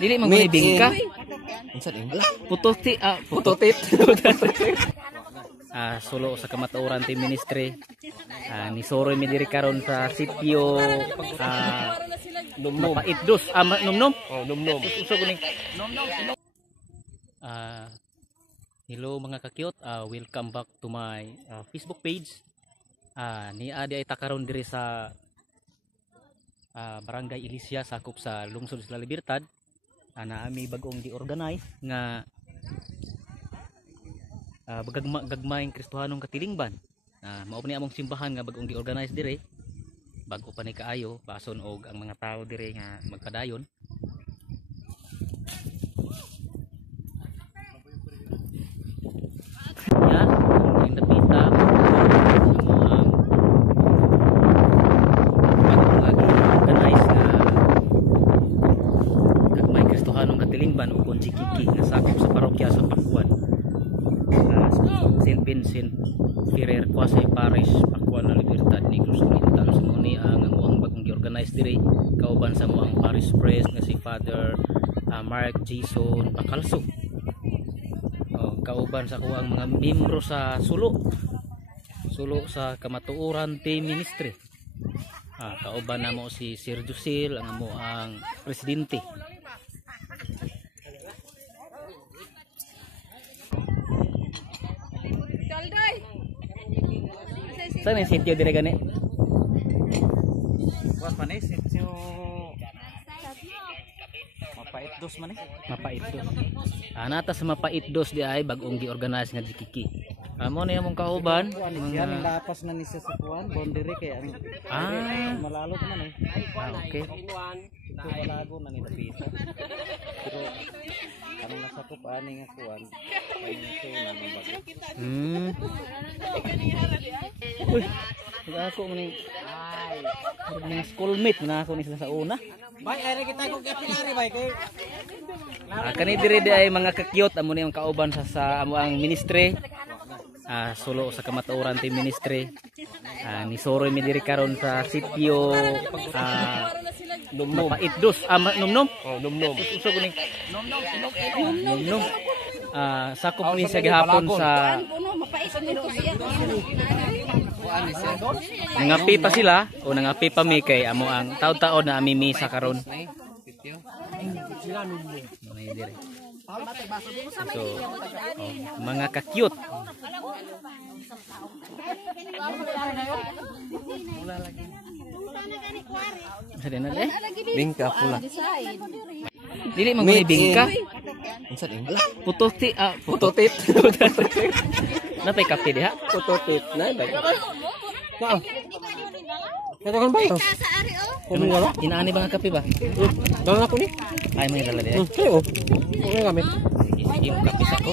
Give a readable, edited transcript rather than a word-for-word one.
Dili man guni bingka. Unsa din? Putotit. Putotit. Sulo sa kamatuoran ti ministry. Ni Soroy mi diri karon sa sitio Numnom. Mapaitdos. Numnom. Oh, numnom. Uso guni. Numnom. Hello mga kakyot, welcome back to my Facebook page. Ni Adi ay takaron diri sa Barangay Ilicia sakop sa lungsod sa Libertad. Naami bagong di-organize nga gagmayng Kristohanong katilingban. Mao ni among simbahan nga bagong di-organize dire. Bago pa ni kaayo bason og ang mga tao dire nga magpadayon. Ya, yung napita Katilingban o Konjikiki na sakop sa parokya sa Pakuan, St. Vincent Ferrer Quasay Parish, Pakuan na Libertad Negros Oriental. Sununi ang amuang bagong gi-organize diri kauban sa amuang parish priest nga si Father Mark Jason Pakalso. Kauban sa kuang mga miyembro sa sulo sa kamatuoran ti ministry. Kauban namo si Sir Jusil ang amuang presidente. Saan yung sityo dire gani? Kuan man eh, sitio Mapaitdos man eh. Mapaitdos. Nata sa Mapaitdos di ay bagong gi-organize nga jikiki. Amo na among kauban Yan ang lapas na ni sa kuan, boundary kay ang malalot man eh. Okay. Ito balago na ni dapita. Pero ano nasakop ani nga kuan, ay ito na ng bago. Uy, ako man ni schoolmate na ako ni sa una. Bay, ay kita ko kapilari bay kay. Kani diri di ay mga kakyot amo ni ang kauban sa amo ang ministry. Sulo sa kamatuoran ti ministry. Ni Soroy mi diri karon sa sitio Mapaitdos. Numnom. Oh, numnom. Uso guni. Numnom. Sakop ni sa gihapon sa nangapi pa sila o nangapi pa mi kay amo ang taon-taon na ami misa karon. So, mga kakyut. Bingka pula. Dili man guni bingka. Unsa din? Putotit. Putotit. Napay kape diha. Putotit na bay. Ito kan ba? Inaani ba nga kape ba? Dala ko ni. Ay may dala diha. Oo. Okay gamit. Sige, kape sa ko.